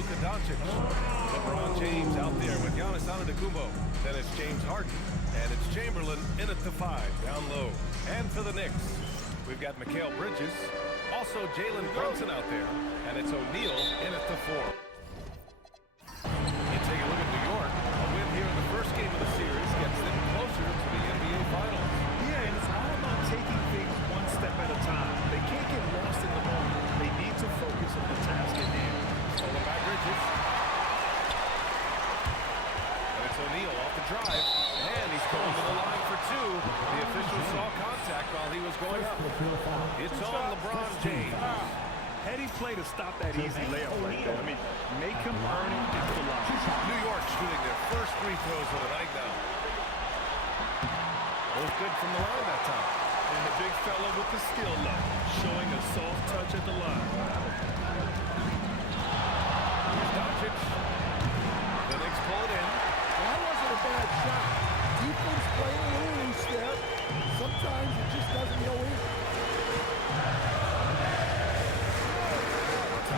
Luka Doncic. LeBron James out there with Giannis Antetokounmpo. Then it's James Harden. And it's Chamberlain in at the 5, down low. And for the Knicks, we've got Mikal Bridges. Also Jalen Brunson out there. And it's O'Neal in at the 4. You take a look at New York. A win here in the first game of the series gets them closer to the NBA Finals. Yeah, and it's all about taking things one step at a time. They can't get lost in the moment. They need to focus on the task at hand. Stolen by Bridges. And it's O'Neal off the drive. And he's going to the line for 2. The official saw contact while he was going up. It's on LeBron James. Heady play to stop that easy layup like that. I mean, make him earn it into the line. New York shooting their first free throws of the night now. Both good from the line that time. And the big fella with the skill level, showing a soft touch at the line. Here's Doncic. The Knicks pull it in. Well, that wasn't a bad shot. Defense playing a little loose there. Sometimes it just doesn't go in.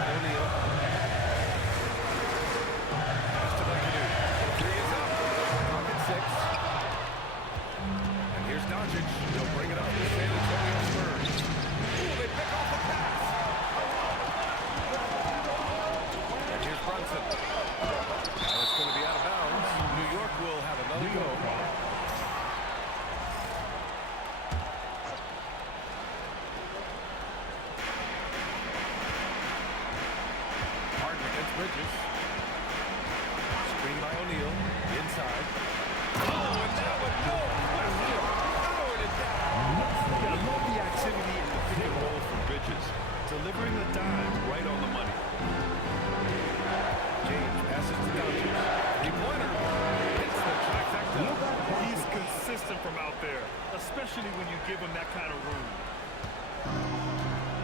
O'Neal. Pass to McAdoo. 3 is up. Pocket 6. And here's Doncic. He'll bring it up to the San Antonio Spurs. Ooh, they pick off the pass. And here's Brunson. And it's going to be out of bounds. New York will have another go. Bridges. Screen by O'Neal. Inside. Oh, and that one, no question. Throwing it down. I love the activity in the pick and roll from Bridges. Delivering the dime right on the money. James passes to Doncic. Three-pointer. Hits the trifecta. He's consistent from out there, especially when you give him that kind of room.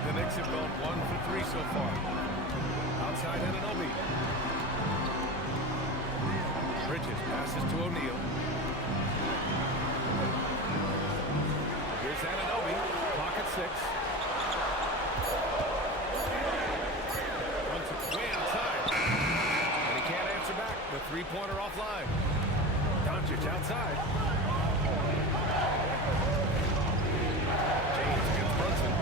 The Knicks have gone 1 for 3 so far. Outside Anunoby. Bridges passes to O'Neal. Here's Anunoby. Pocket 6. Runs it way outside. And he can't answer back. The three-pointer offline. Doncic outside. James gets Brunson.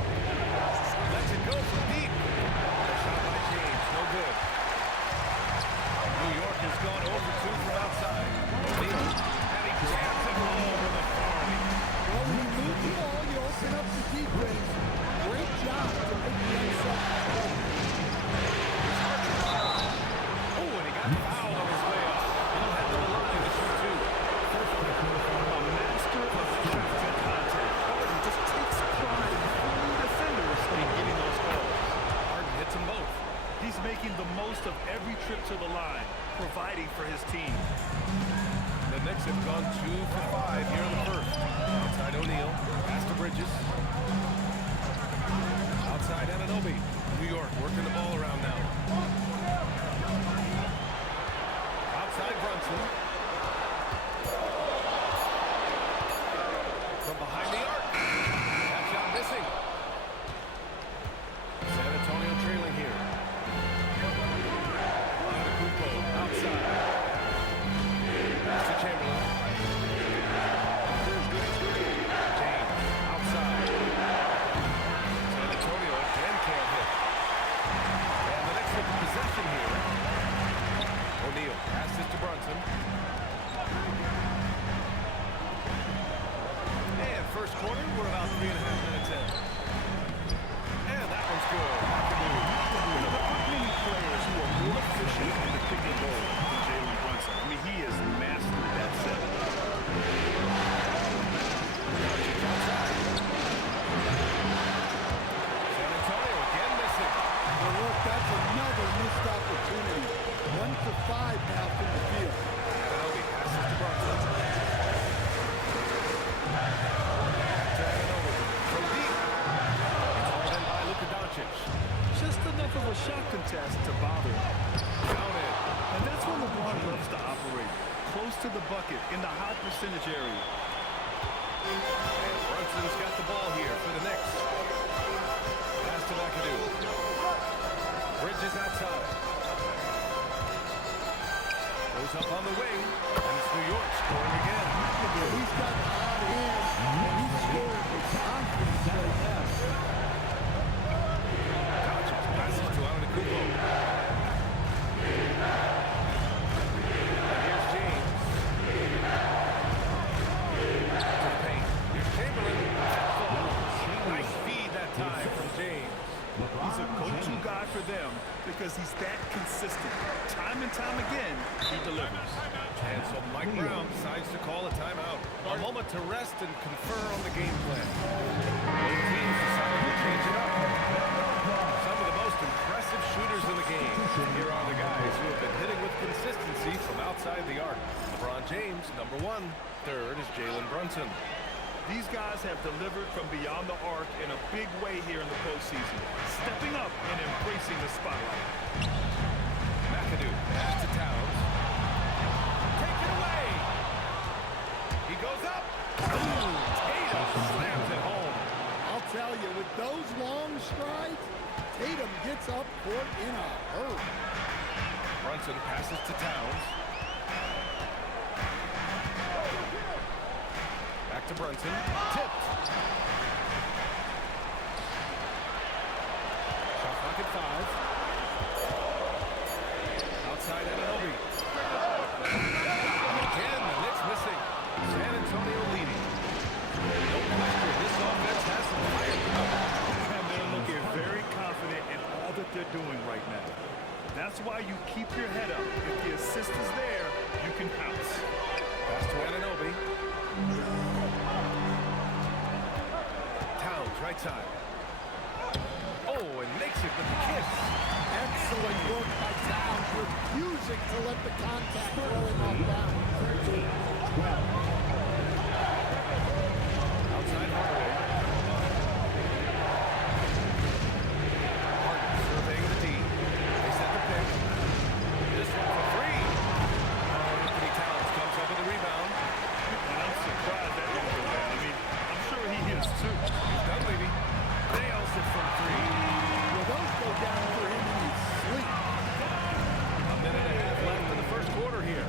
Lets it go from deep. Shot by James, no good. New York has gone over 2 from outside. O'Neal, and he jams it all over the 40. Well, when you move the ball, you open up the defense. Great job to make the unselfish play. Oh, and he got fouled on his way up. He'll head to the line to shoot 2. A master of traffic contact. Harden just takes pride in fooling defenders and getting those calls. Hits them both. He's making the most of every trip to the line, providing for his team. The Knicks have gone 2 for 5 here in the first. Outside O'Neal, pass to Bridges. Outside Anunoby. New York working the ball around now. Outside Brunson. From behind the arc. That shot missing. San Antonio trailing here. Antetokounmpo outside. Pass to Chamberlain. James outside. San Antonio again can't hit. And the Knicks with possession here. O'Neal passes to Brunson. And first quarter, we're about 3.5 minutes in. And that one's good. There aren't many players who are more efficient in the pick and roll than Jalen Brunson. I mean, he has mastered that set. San Antonio again missing. Well, look, that's another missed opportunity. 1 for 5 now from the field. Anunoby passes to Brunson. From deep. It's all in by Luka Doncic. Just enough of a shot contest to bother him. Counted. And that's when LeBron loves to operate. Close to the bucket in the high percentage area. And Brunson's got the ball here for the Knicks. Pass to McAdoo. Bridges outside. consistent. Time and time again, he delivers. And so Mike Brown decides to call a timeout. A moment to rest and confer on the game plan. Both teams decided to change it up. Some of the most impressive shooters in the game. Here are the guys who have been hitting with consistency from outside the arc. LeBron James, number 1. Third is Jalen Brunson. These guys have delivered from beyond the arc in a big way here in the postseason, stepping up and embracing the spotlight. McAdoo, pass to Towns. Take it away! He goes up! Boom! Tatum slams it home. I'll tell you, with those long strides, Tatum gets up court in a hurry. Brunson passes to Towns. Back to Brunson. Tipped. Shot clock at 5. Outside Anunoby. Again, the Knicks missing. San Antonio leading. No question, this offense has some fire. And they're looking very confident in all that they're doing right now. That's why you keep your head up. If the assist is there, you can pounce. Pass to Anunoby. Towns, right side. Oh, and makes it with the kiss. Excellent work by Towns, refusing to let the contact throw him off balance. Outside Hardaway. Harden surveying the D. They set the pick. This one for 3. Anthony Towns comes up with the rebound. And I'm surprised that didn't go down. I mean, I'm sure he is too. He's done, Levy. Nails it from 3. Well, those go down for him in his sleep. A minute and a half left in the first quarter here.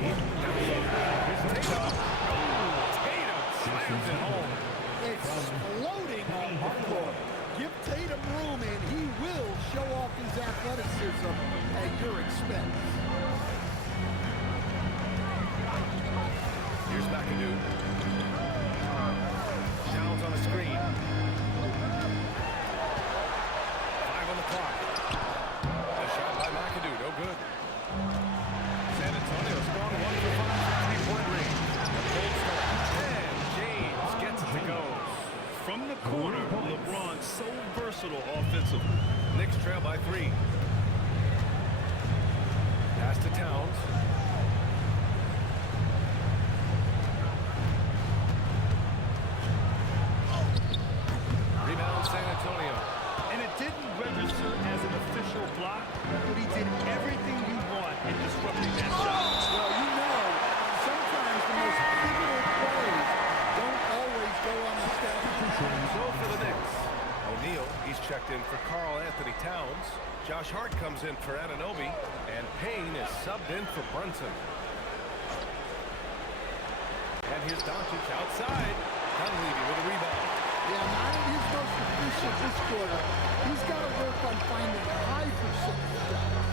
Here's Tatum. Oh, Tatum slams it home. Exploding on the floor. Give Tatum room and he will show off his athleticism at your expense. Here's McAdoo. Downs on a screen. 5 on the clock. A shot by McAdoo, no good. San Antonio's gone 1 for 5 from 3-point range. A cold start. And James gets it to go. From the corner, LeBron so versatile offensively. Knicks trail by 3. Pass to Towns. Rebound San Antonio. And it didn't register as an official block, but he did everything you want in disrupting that shot. Well, you know, sometimes the most pivotal plays don't always go on the stat sheet. So for the Knicks, O'Neal, he's checked in for Karl Anthony Towns. Josh Hart comes in for Anunoby, and Payne is subbed in for Brunson. And here's Doncic outside. Dunleavy with a rebound. Yeah, not at his most efficient this quarter. He's got to work on finding high percentage shots.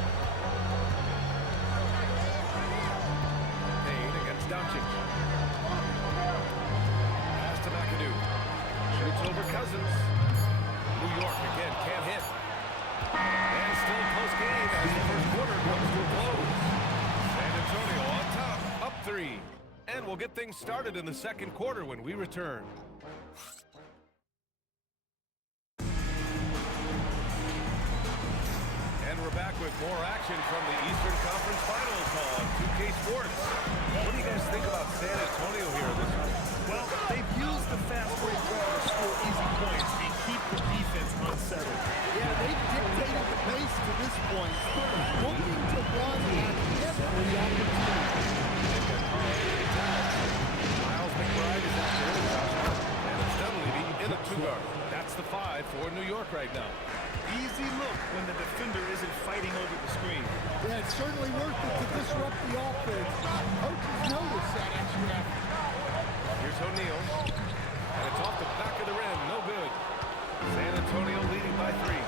Payne against Doncic. Pass to McAdoo. Shoots over Cousins. New York again can't hit. And still a close game as the first quarter comes to a close. San Antonio on top, up 3. And we'll get things started in the second quarter when we return. And we're back with more action from the Eastern Conference Finals on 2K Sports. What do you guys think about San Antonio here this week? Well, they've used the fast break ball to score easy points and keep the defense unsettled. Yeah, they dictated the pace to this point, looking to run on every opportunity. Miles McBride is out there with Josh Hart, and it's Dunleavy in a 2-guard. That's the 5 for New York right now. Easy look when the defender isn't fighting over the screen. Yeah, it's certainly worth it to disrupt the offense. Coaches notice that extra effort. Here's O'Neal, and it's off the back of the rim, no good. San Antonio leading by 3.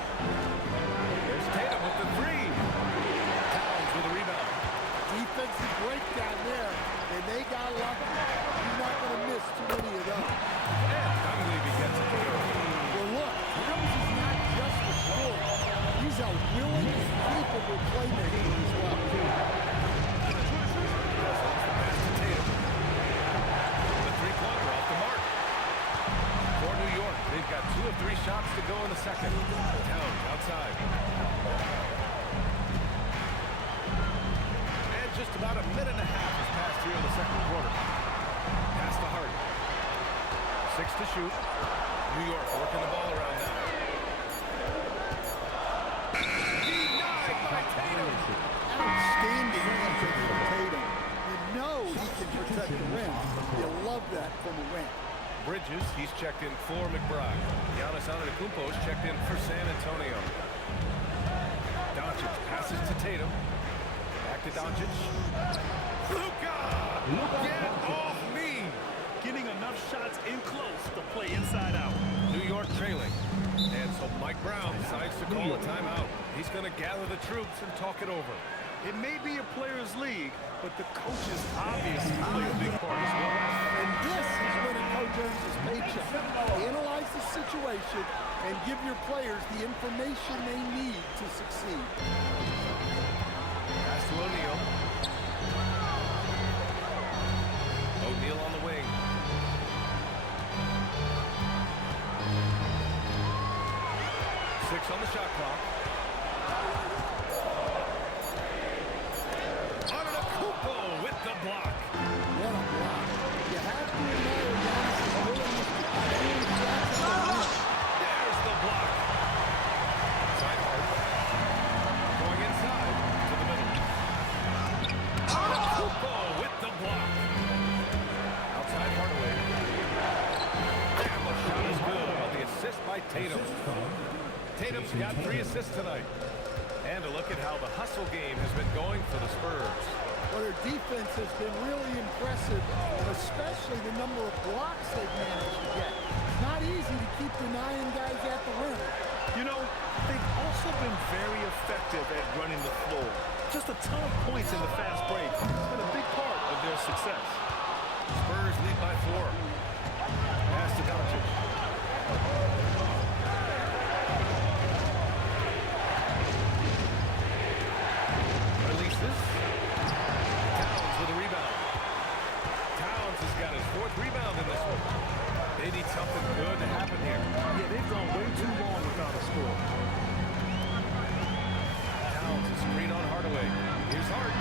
There's Tatum with the 3. Towns with a rebound. Defensive breakdown there, and they got lucky. He's not going to miss too many of those. And Dunleavy gets it to go. Well, look, Towns is not just a scorer. He's a willing the second. Towns outside. And just about a minute and a half has passed here in the second quarter. Pass to Hart. 6 to shoot. New York working the ball around now. Denied by Tatum. Outstanding effort from Tatum. You know he can protect the rim. You love that from a wing. Bridges, he's checked in for McBride. Giannis Antetokounmpo is checked in for San Antonio. Doncic passes to Tatum. Back to Doncic. Luka! Get off me! Getting enough shots in close to play inside out. New York trailing. And so Mike Brown decides to call a timeout. He's going to gather the troops and talk it over. It may be a players' league, but the coaches obviously play a big part as well. And this is when a coach earns his paycheck. Analyze the situation and give your players the information they need to succeed. Pass to O'Neal. O'Neal on the wing. Six on the shot clock. Antetokounmpo with the block. What a block. You have to admire Giannis' willingness to put any shots on the rim. There's the block. Side Hart. Going inside to the middle. Antetokounmpo with the block. Outside Hardaway. And the shot is good on the assist by Tatum. Tatum's got 3 assists tonight. And a look at how the hustle game has been going for the Spurs. Well, their defense has been really impressive, especially the number of blocks they've managed to get. It's not easy to keep denying guys at the rim. You know, they've also been very effective at running the floor. Just a ton of points in the fast break has been a big part of their success. Spurs lead by 4. Pass to Doncic. Releases. Towns with a rebound. Towns has got his 4th rebound in this one. They need something good to happen here. Yeah, they've gone way too long without a score. Towns is screen on Hardaway. Here's Hart.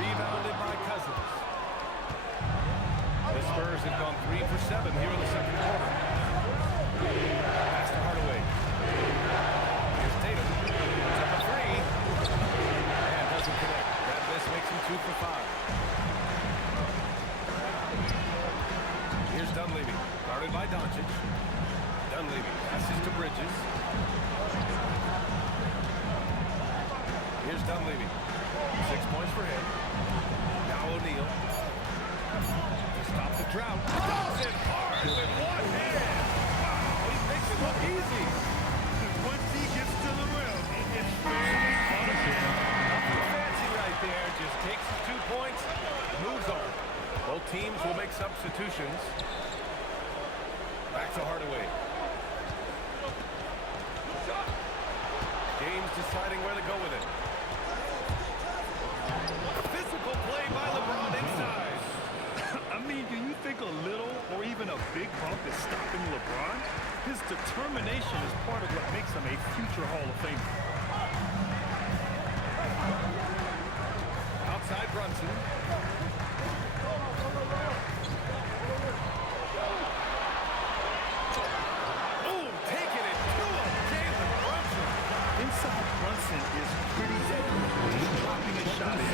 Rebounded by Cousins. The Spurs have gone 3 for 7 here in the second quarter. Pass to Hardaway. Here's Tatum. Puts up a 3. And doesn't connect. That miss makes him 2 for 5. Here's Dunleavy. Guarded by Doncic. Dunleavy passes to Bridges. Here's Dunleavy. 6 points for him. Now O'Neal. To stop the drought. Does it hard with one hand. Wow, he makes it look easy. Once he gets to the rim, it's fairly punishing. Nothing fancy right there. Just takes his 2 points, moves on. Both teams will make substitutions. Back to Hardaway. James deciding where to go with it. Physical play by LeBron inside. I mean, do you think a little or even a big bump is stopping LeBron? His determination is part of what makes him a future Hall of Famer. Outside Brunson. Oh, taking it to him, Jalen Brunson. Inside Brunson is pretty deadly when he's dropping a shot in.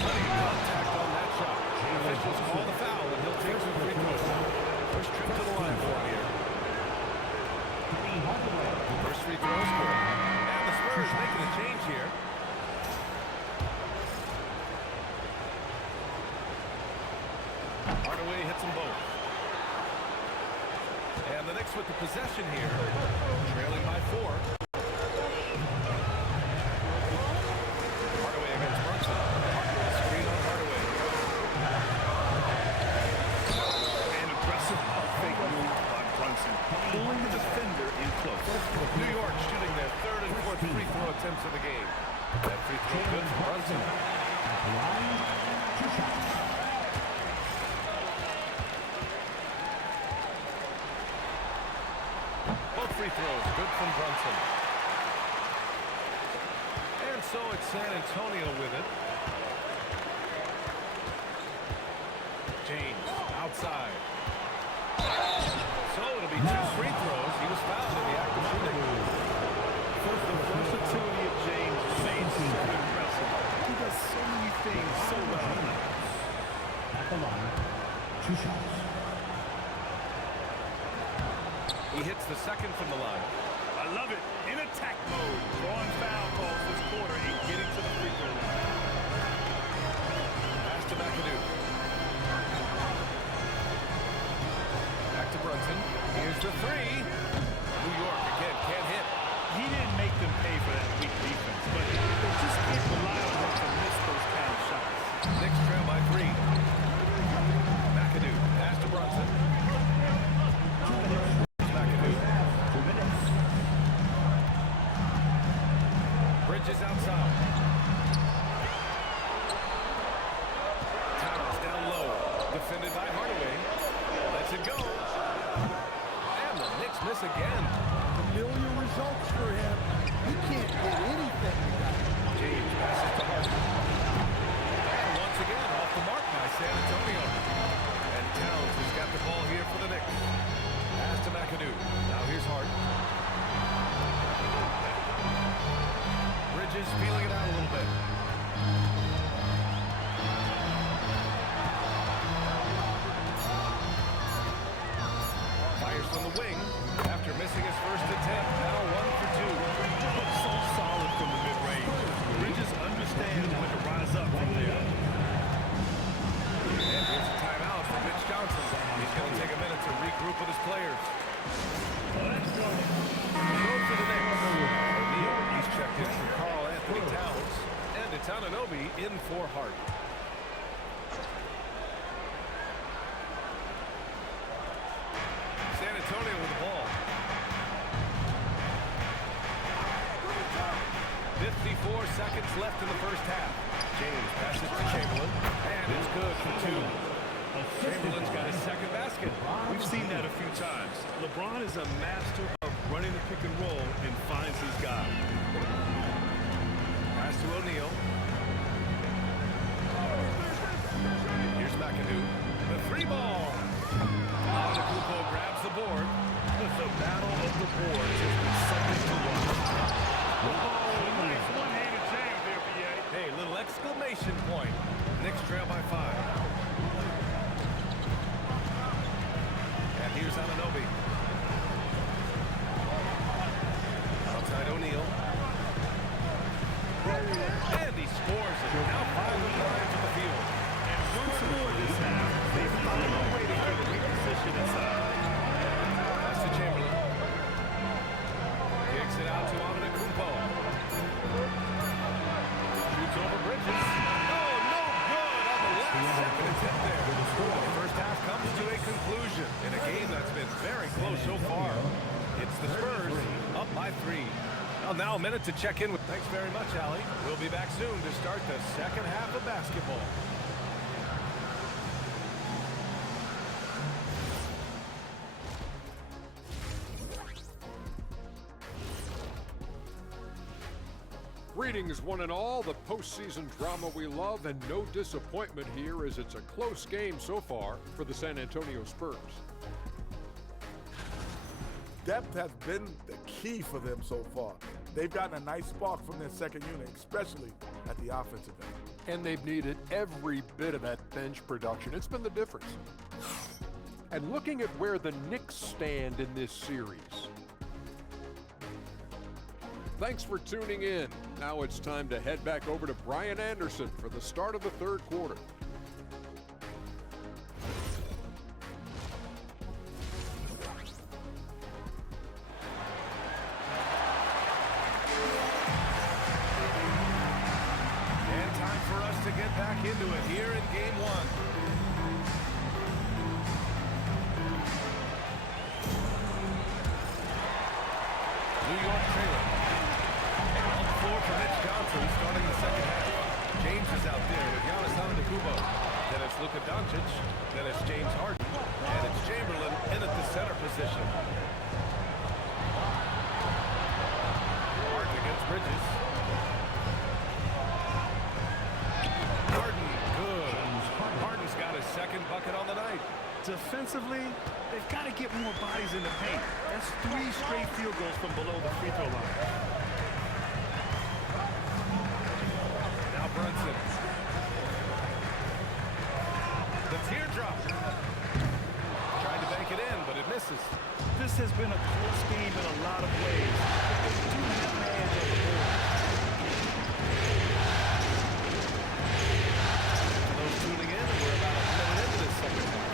Plenty of contact on that shot. Officials call the foul, and he'll take some free throws. First trip to the line for him here. First free throw score. And the Spurs making a change here. Hardaway hits them both. And the Knicks with the possession here. Trailing by 4. Hardaway against Brunson. Screen on Hardaway. An aggressive fake move by Brunson, pulling the defender in close. New York shooting their 3rd and 4th free throw attempts of the game. That free throw good for Brunson. Both free throws, good from Brunson. And so it's San Antonio with it. James outside. So it'll be 2 free throws. He was fouled in the act of shooting. The versatility of James remains so impressive. He does so many things so well. At the line, 2 shots. He hits the second from the line. I love it. In attack mode. Drawing foul calls this quarter and getting to the free throw line. Pass to McAdoo. Back to Brunson. Here's the 3. New York again can't hit. He didn't make them pay for that weak defense, but they just can't rely on him to miss those kind of shots. Knicks trail by 3. McAdoo. Pass to Brunson. McAdoo. 2 minutes. Bridges outside. Towns down low. Defended by Hardaway. Lets it go. And the Knicks miss again. Familiar results for him. He can't get anything together. James passes to Harden. And once again, off the mark by San Antonio. And Towns has got the ball here for the Knicks. Pass to McAdoo. Now here's Harden. Bridges feeling it out a little bit. Fires from the wing after missing his first attempt. Now 1 for 2. So solid from the mid-range. Bridges understands when to rise up from there. And here's a timeout for Mitch Johnson. He's going to take a minute to regroup with his players. Let's go. So for the Knicks, O'Neal, he's checked in for Karl Anthony Towns. And it's Anunoby in for Hart. San Antonio with the ball. 54 seconds left in the first half. James passes to Chamberlain. And it's good for 2. Chamberlain's got his second basket. We've seen that a few times. LeBron is a master of running the pick and roll and finds his guy. Pass to O'Neal. Here's McAdoo. The 3 ball. Antetokounmpo grabs the board. The battle of the boards has been something to watch. Oh, nice one-handed jam there, B.A. Hey, little exclamation point. Knicks trail by 5. And here's Anunoby. Outside O'Neal. And he scores it. Now 5 of 9 from the field. And once more this half, they found a way to get reposition inside. Pass to Chamberlain. Kicks it out to Antetokounmpo. Shoots over Bridges. Oh, no good on the last second attempt there. The first half comes to a conclusion in a game that's been very close so far. It's the Spurs up by 3. Well, now a minute to check in with. Thanks very much, Allie. We'll be back soon to start the second half of basketball. Greetings, one and all. The postseason drama we love, and no disappointment here as it's a close game so far for the San Antonio Spurs. Depth has been the key for them so far. They've gotten a nice spark from their second unit, especially at the offensive end. And they've needed every bit of that bench production. It's been the difference. And looking at where the Knicks stand in this series. Thanks for tuning in. Now it's time to head back over to Brian Anderson for the start of the third quarter. And time for us to get back into it here in game 1. New York trailing. On the floor for Mitch Johnson starting the second half. James is out there with Giannis Antetokounmpo. Antetokounmpo. Then it's Luka Doncic. Then it's James Harden. And it's Chamberlain in at the center position. Harden against Bridges. Harden, good. Harden's got his second bucket on the night. Defensively, they've got to get more bodies in the paint. That's 3 straight field goals from below the free throw line. Now Brunson. The teardrop. Trying to bank it in, but it misses. This has been a close game in a lot of ways. They do have an edge on the board. For those tuning in, we're about a minute into this second half.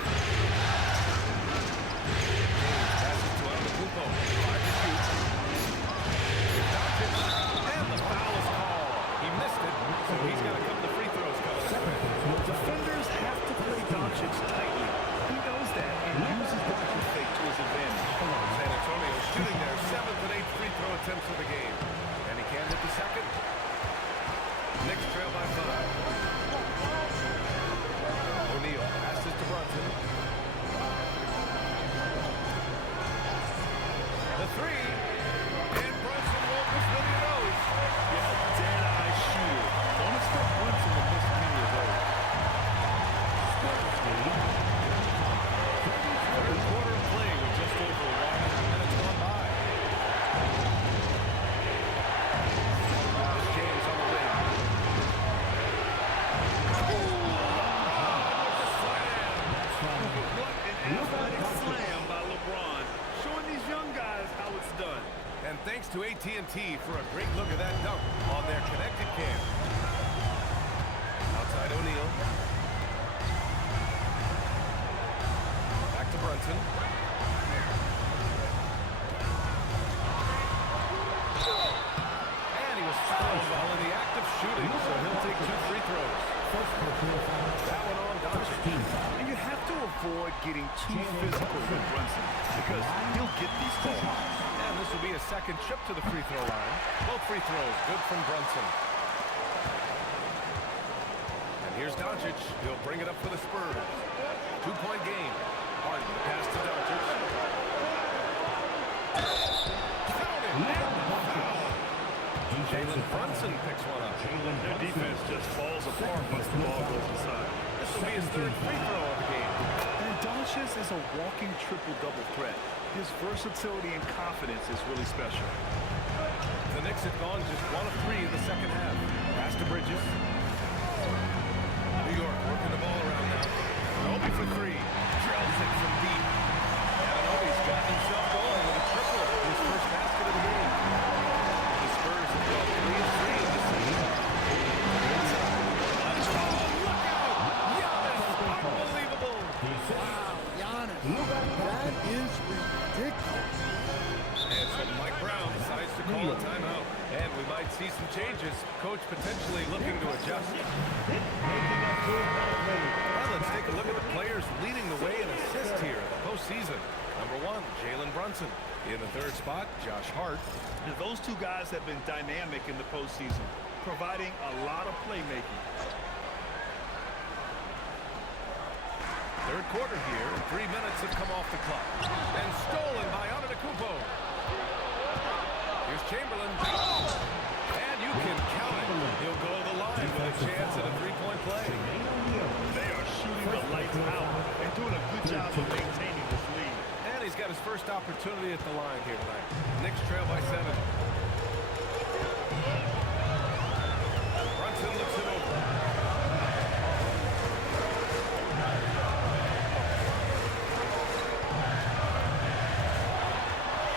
James passes to Antetokounmpo. 5 to shoot. Here's Doncic. And the foul is called. He missed it, so he's got a couple of free throws coming his way. Defenders have to play Doncic tightly. He knows that and uses the pump fake to his advantage. San Antonio shooting their 7th and 8th free throw attempts of the game. And he can't hit the second. Knicks trail by 5. O'Neal passes to Brunson. The 3. And Brunson won't miss many of those. Yeah, dead-eye shooter. Don't expect Brunson to miss many of those. Third quarter of play with just over 100 minutes gone by. There's James on the wing. What an athletic slam by LeBron, showing these young guys how it's done. And thanks to AT&T for a great look at that dunk on their connected cam. Outside O'Neal. Back to Brunson. And he was fouled while in the act of shooting, so he'll take 2 free throws. That one on Doncic. And you have to avoid getting too physical with Brunson because he'll get these calls. And this will be a second trip to the free throw line. Both free throws, good from Brunson. And here's Doncic. He'll bring it up for the Spurs. 2-point game. Harden, the pass to Doncic. Counted and foul. Jalen Brunson picks one up. Their defense just falls apart once the ball goes inside. This will be his 3rd free throw of the game. And Doncic is a walking triple-double threat. His versatility and confidence is really special. The Knicks have gone just 1 of 3 in the second half. Pass to Bridges. New York working the ball around now. Obi for 3. Drills it from deep. Anunoby's got himself going with a triple. His first basket of the game. The Spurs have gone 3 of 3 in the season. Inside. Look out! Giannis! Unbelievable! Wow, Giannis. That is ridiculous. And so Mike Brown decides to call a timeout. And we might see some changes. Coach potentially looking to adjust. Well, let's take a look at the players leading the way in assists here in the postseason. Number 1, Jalen Brunson. In the 3rd spot, Josh Hart. And those 2 guys have been dynamic in the postseason, providing a lot of playmaking. 3rd quarter here. 3 minutes have come off the clock. And stolen by Antetokounmpo. Here's Chamberlain. And you can count it. He'll go to the line with a chance at a 3-point play. They are shooting the lights out and doing a good job of maintaining this lead. And he's got his first opportunity at the line here tonight. Knicks trail by 7. Brunson looks it over.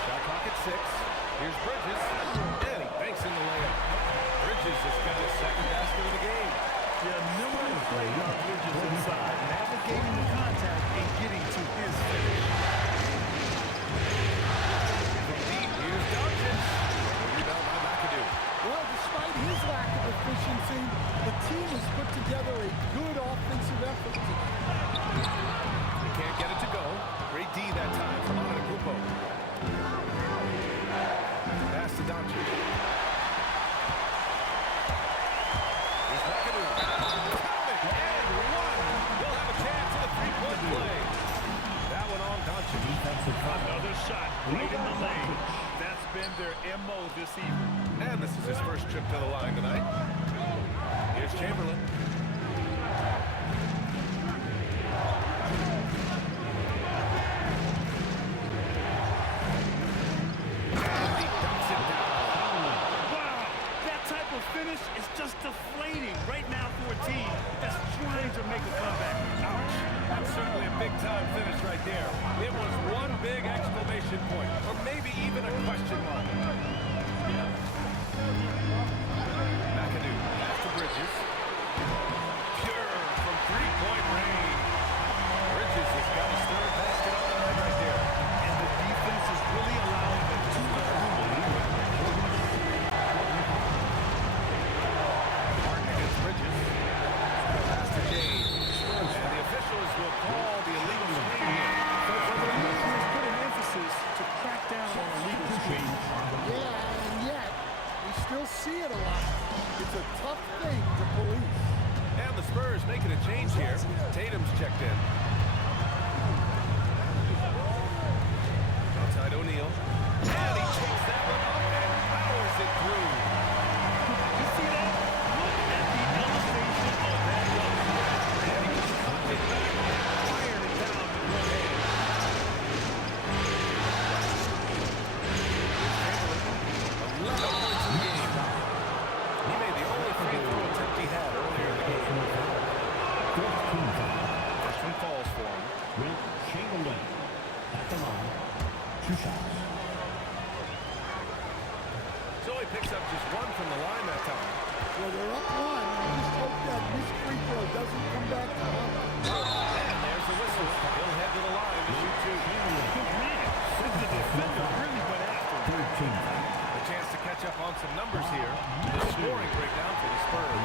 Shot clock at 6. Here's Bridges. And he banks in the layup. Bridges has got his second basket of the game. Yeah, no one played on Bridges inside, navigating the contact and getting to his finish. From deep, here's Doncic. Rebound by McAdoo. Well, despite his lack of efficiency, the team has put together a good offensive effort tonight. They can't get it to go. Great D that time from Antetokounmpo. Pass to Doncic. Here's McAdoo. And of finish is just deflating right now for a team that's trying to make a comeback. Ouch. That's certainly a big-time finish right there. It was one big exclamation point, or maybe even a question mark. McAdoo, pass to Bridges. Pure from three-point range. Bridges has got his third basket on the night right there. And the defense is really allowing them to accumulate. Martin against Bridges. Pass to James. And the officials will call the illegal screen here. But the league has put an emphasis to crack down on illegal screens. Yeah, and yet, we still see it a lot. It's a tough thing to police. And the Spurs making a change here. Tatum's checked in. Outside O'Neal. And he takes that one up and powers it through. You see that? Look at the elevation of that run. And he just popped it back, fired it down with one hand. Chamberlain, 11 points in the game. He made the only free throw attempt he had earlier in the game. 15 foul. First one falls for him. Wilt Chamberlain at the line. 2 shots. So he picks up just one from the line that time. Well, they're up one. You just hope that this free throw doesn't come back to him. And there's the whistle. He'll head to the line to shoot two. Good man. The defender really went after him. 13 foul. A chance to catch up on some numbers here. The scoring breakdown for the Spurs.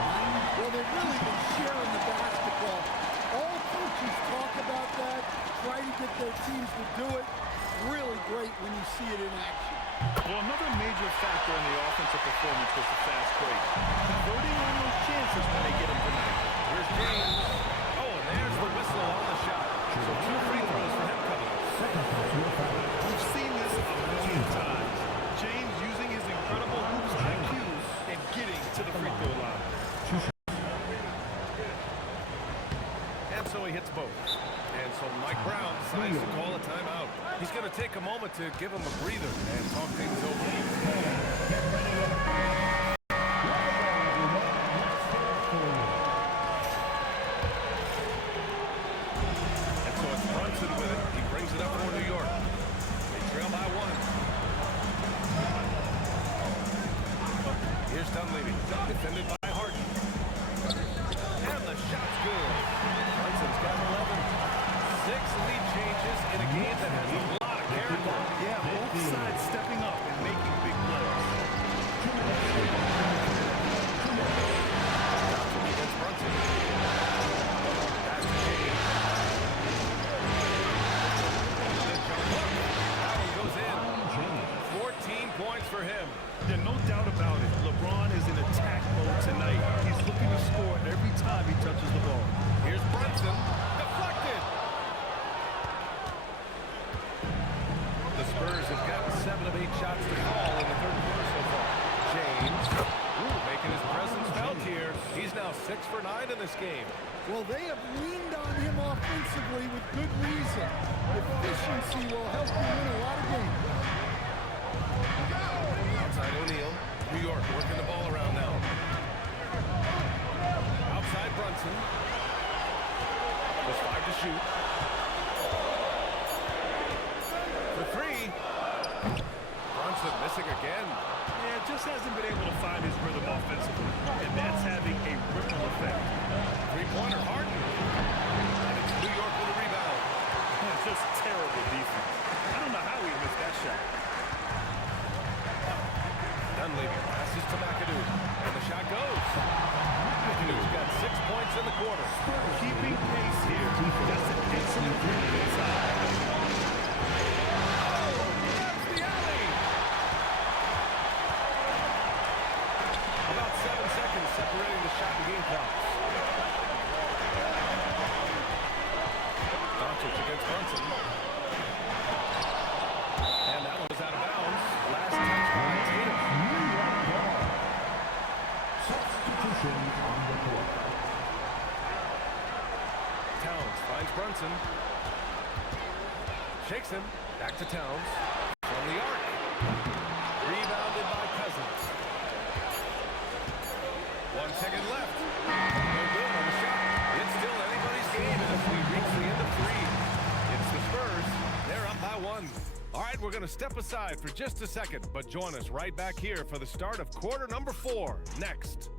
Well, they've really been sharing the basketball. All coaches talk about that, try to get their teams to do it. Really great when you see it in action. Well, another major factor in the offensive performance was the fast break. Converting on those chances when they get them tonight. Here's James. Oh, and there's the whistle on the shot. So 2 free throws for him coming up. Second personal foul. We've seen this a million times. James using his incredible hoops IQ and getting to the free throw line. 2 shots. And so he hits both. And so Mike Brown decides to call a timeout. He's going to take a moment to give him a breather and talk things over. And so it's Brunson with it. He brings it up for New York. They trail by 1. Here's Dunleavy, defended by Harden. And the shot's good. Brunson's got 11. 6 lead changes in a game that has a lot of character. Yeah, both sides stepping up and making big plays. Against Brunson. Back to James. The jump hook. That one goes in. 14 points for him. Yeah, no doubt about it. LeBron is in attack mode tonight. He's looking to score every time he touches the ball. Here's Brunson. Deflected. The Spurs have gotten 7 of 8 shots to fall in the third quarter so far. James making his presence felt here. He's now 6 for 9 in this game. Well, they have leaned on him offensively with good reason. Efficiency will help you win a lot of games. Outside O'Neal. New York working the ball around now. Outside Brunson. Just 5 to shoot. For 3. Brunson missing again. Yeah, just hasn't been able to find his rhythm offensively, and that's having a ripple effect. 3-pointer Harden. And it's New York with a rebound. Just terrible defense. I don't know how he missed that shot. Dunleavy passes to McAdoo. And the shot goes. McAdoo's got 6 points in the quarter. Keeping pace here. That's an excellent move inside. That's the alley. About 7 seconds separating the shot and game clocks. Doncic against Brunson. And that one was out of bounds. Last touch by Tatum. Substitution on the court. Towns finds Brunson. Shakes him. Back to Towns. From the arc. Rebounded by Cousins. 1 second left. No good on the shot. It's still anybody's game as we reach the end of 3. It's the Spurs. They're up by 1. All right, we're going to step aside for just a second, but join us right back here for the start of quarter number 4 next.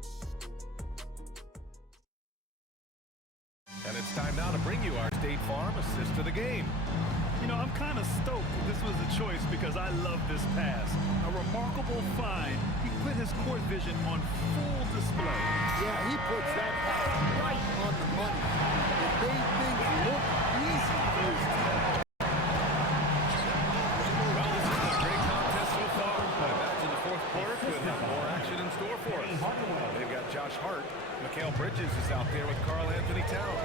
And it's time now to bring you our State Farm assist of the game. You know, I'm kind of stoked that this was a choice because I love this pass. A remarkable find. He put his court vision on full display. Yeah, he puts that pass right on the money. It made things look easy for his team. Well, this has been a great contest so far. I imagine the fourth quarter could have more action in store for us. They've got Josh Hart. Mikal Bridges is out there with Karl Anthony Towns.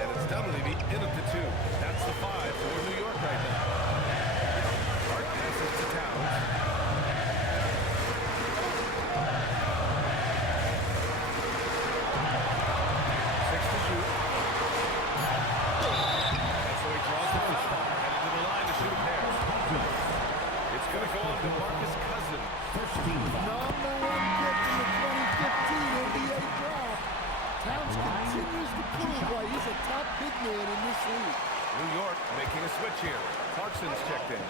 And it's Dunleavy in at the 2. That's the 5 for New York right now. Hart passes to Towns. 6 to shoot. And so he draws the foul. Headed to the line to shoot a pair. It's going to go on to Marcus Cousins. Number 1 pick in the 2015 NBA draft. Towns continues to prove why he's a top big man in this league. New York making a switch here. Clarkson's checked in.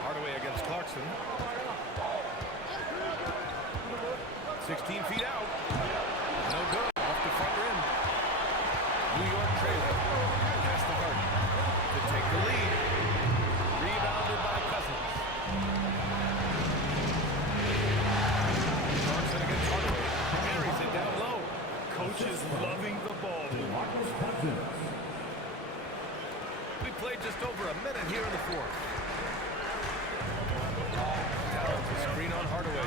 Hardaway against Clarkson. 16 feet out. No good. Off the front rim. New York trailing. Pass to Hart. To take the lead. Rebounded by Cousins. Clarkson against Hardaway. Carries it down low. Coach is loving the ball. We played just over a minute here in the fourth. Towns, a screen on Hardaway.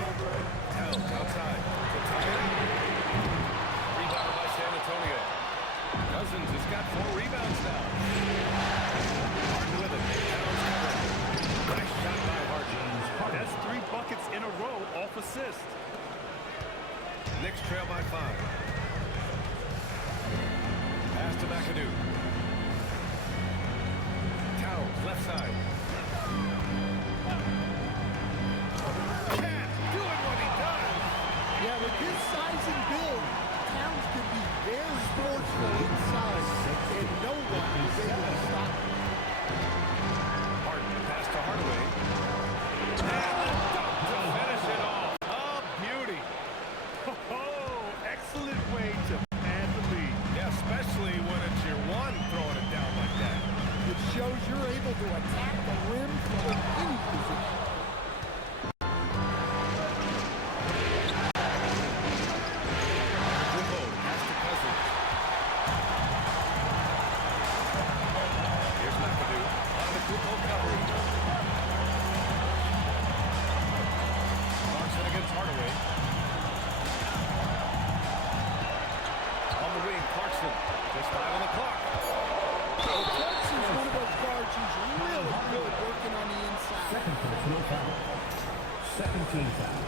Towns outside. Rebounded by San Antonio. Cousins has got 4 rebounds now. Harden with it. Towns covered. Nice shot by Harden. That's 3 buckets in a row off assist. Knicks trail by 5. Pass to McAdoo. Towns, left side. Cat doing what he does. Yeah, with his size and build, Towns can be very forceful inside, and no one is able to stop him. Harden, pass to Hardaway. And the dunk to finish it off. A beauty. Oh, excellent way to pad the lead. Yeah, especially when it's your one throwing it down like that. It shows you're able to attack the rim from any position. Kumbo, pass to Cousins. Here's McAdoo on the Kumbo cover. Clarkson against Hardaway. On the wing, Clarkson. Just 5 on the clock. Clarkson's one of those guards who's really good working on the inside. Second personal foul. Second team foul.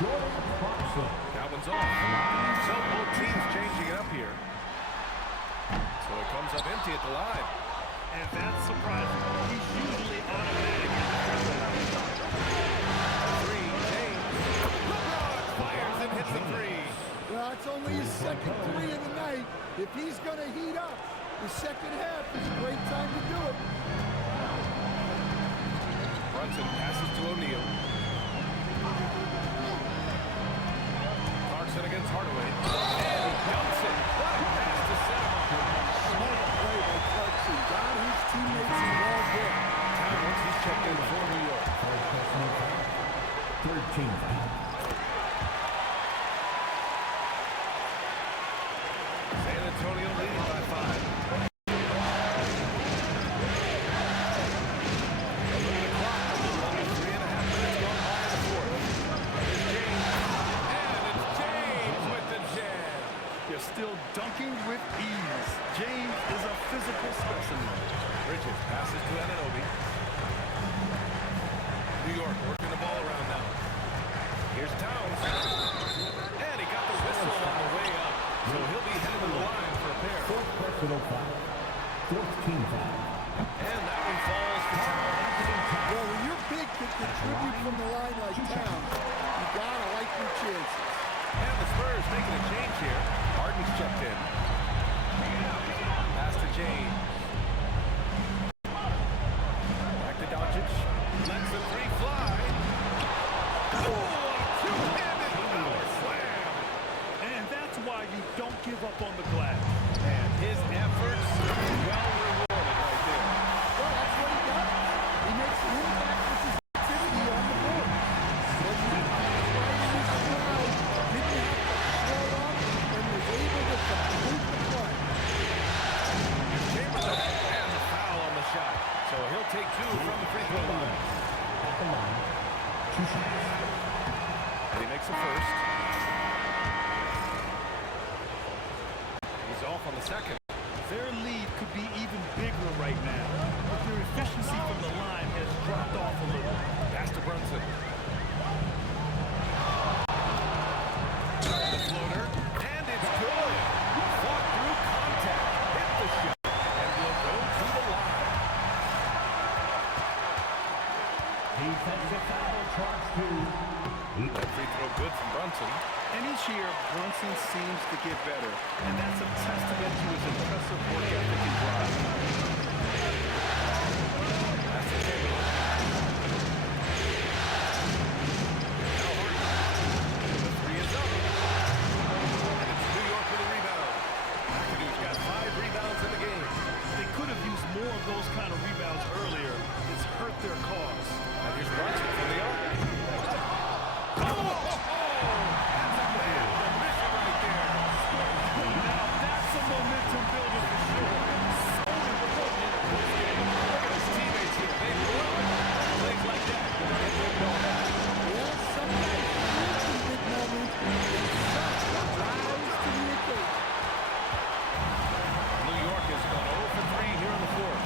Jordan Clarkson. That one's off. So both teams changing it up here. So it comes up empty at the line. And that's surprising. He's usually automatic. 3, James. LeBron fires and hits the 3. Well, it's only his second 3 of the night. If he's going to heat up, the second half is a great time to do it. Brunson passes to O'Neal. Clarkson against Hardaway. And he dumps it. What a pass to Sedemore. Smart play by Clarkson. Got his teammates involved there. Towns, he's checked in for New York. Third team foul. San Antonio leading by 5. Still dunking with ease. James is a physical specimen. Bridges passes to Anunoby. New York working the ball around now. contribute from the line like Towns, you gotta like your chances. And the Spurs making a change here. Harden's checked in. Pass to James. Back to Doncic. Lets the three fly. Oh, two-handed power slam. And that's why you don't give up on the glass. And his efforts well rewarded right there. Well, that's what he does. He makes an impact with his activity on the board. Wasn't right in his stride, didn't have to slow up, and was able to complete the play. Chamberlain and the foul on the shot. So he'll take two from the free throw line. At the line, 2 shots. And he makes the first. He's off on the second. Their lead could be even bigger right now, but their efficiency from the line has dropped off a little. Pass to Brunson. The floater, and it's good. Fought through contact, hit the shot, and will go to the line. Defensive foul charge 2. That free throw good from Brunson. And each year, Brunson seems to get better, and that's a testament to his impressive work ethic and drive. That's the Chamberlain. Now Harden. The three is up. And it's New York with a rebound. McAdoo's got 5 rebounds in the game. They could have used more of those kind of rebounds earlier. It's hurt their cause. And here's Brunson from the arc. Momentum builder for sure. So important in this game. Look at his teammates here. They love it. Plays like that. Yeah, sometimes you big moment, and some rise to the occasion. New York has gone 0 for 3 here in the fourth.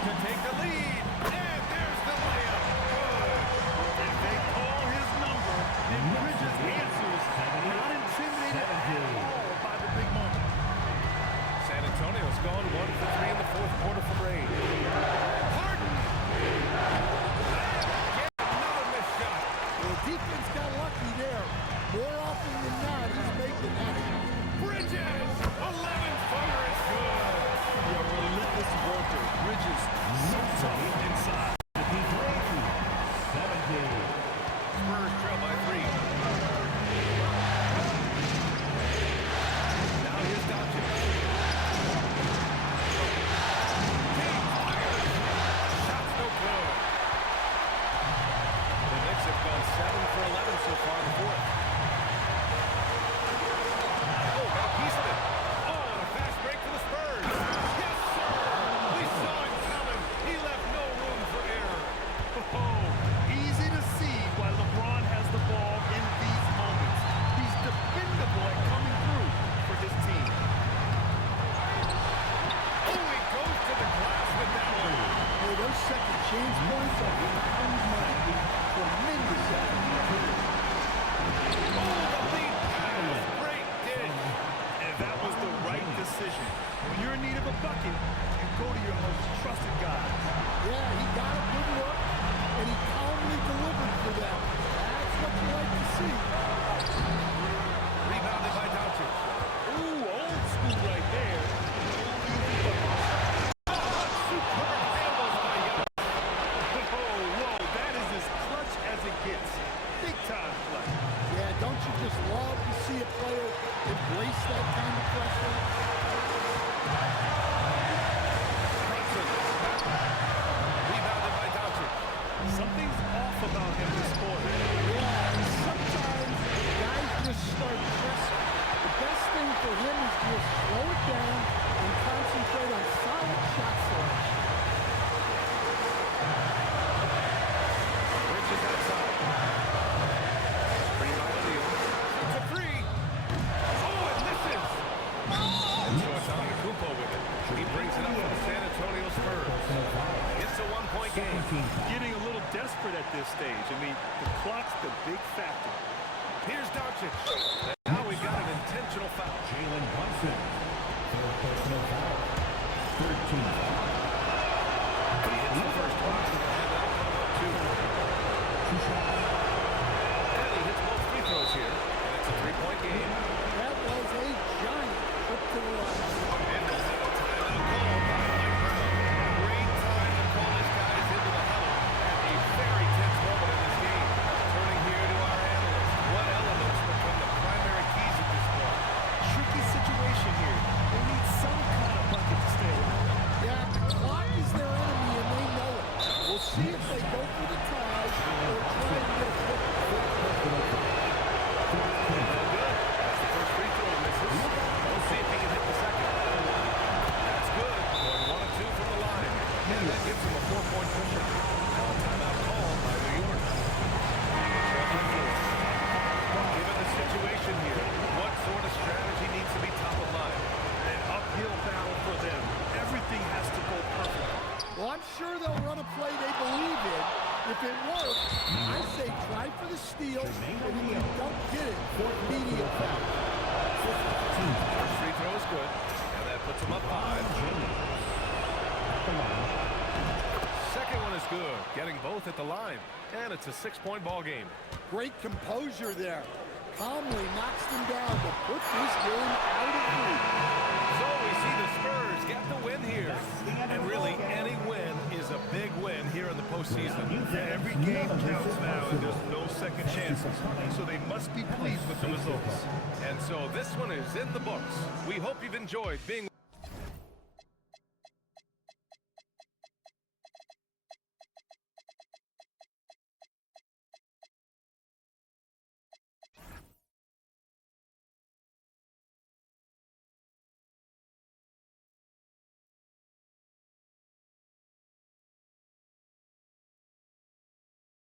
To take the lead. And there's the layup. Good. If they call his number, then Bridges answers. Not intimidated at all by the big moment. San Antonio's gone 1 for 3 in the fourth quarter from range. Harden! Again, another missed shot. The defense got lucky there. More often than not, he's making that. Bridges! 11-footer is good. A relentless worker. Bridges, so tough inside. 17. Spurs trail by 3. Now here's Doncic. James fires. Shot's no good. The Knicks have gone 7 for 11 so far in the fourth. Oh, got a piece of it. Oh, and a fast break for the Spurs. Yes, sir. We saw it coming. He left no room for error. Oh, easy to see why LeBron has the ball in these moments. He's dependable at coming through for his team. Oh, he goes to the glass with that one. Hey, those second chance points are behind money. Tremendous effort. Oh, the lead pass. Great dish. And that was the right decision. When you're in need of a bucket, you go to your most trusted guy. Yeah, he got a good look, and he calmly delivered for them. That's what you like to see. Rebounded by Doncic. Ooh, old school right there. Superb handles by Young. Oh, whoa, that is as clutch as it gets. Big time play. Yeah, don't you just love to see a player embrace that kind of pressure? Brunson. Rebounded by Doncic. Something's off about him this quarter. Yeah, and sometimes guys just start pressing. The best thing for him is just slow it down and concentrate on solid shot selection. Bridges outside. Pretty by the deal. It's a 3. Oh, it misses. And so it's Antetokounmpo with it. He brings it up for the San Antonio Spurs. It's a 1-point game. Getting a little desperate at this stage. I mean, the clock's the big factor. Here's Doncic. And now we've got an intentional foul. Jalen Brunson. Third personal foul. 13. He hits the first one. And that'll come up And he hits both free throws here, and it's a three-point game. That was a giant trip to the line. And there's a timeout call by Mike Brown. Great time to call his guys into the huddle at a very tense moment in this game. Turning here to our analyst. What elements become the primary keys at this point? Tricky situation here. They need some kind of bucket to stay alive. Yeah, the clock is their enemy, and they know it. We'll see if they go for the tie or try and get a quick. No good. That's the first free throw misses. We'll see if he can hit the second. That's good. Going 1 of 2 from the line. And that gives him a 4-point cushion. Now a timeout called by New York. 12-4. Given the situation here, what sort of strategy needs to be top of mind? An uphill battle for them. Everything has to go perfect. Well, I'm sure they'll run a play they believe in. If it works, I say try for the steal, and if you don't get it, immediate foul. First free throw is good, and that puts him up 5. Second one is good, getting both at the line, and it's a 6-point ball game. Great composure there. Calmly knocks them down to put this game out of reach. So we see the Spurs get the win here, and really any win is a big win here in the postseason. Every game counts now, and there's no second chances. So they must be pleased with the results. And so this one is in the books. We hope you've enjoyed being with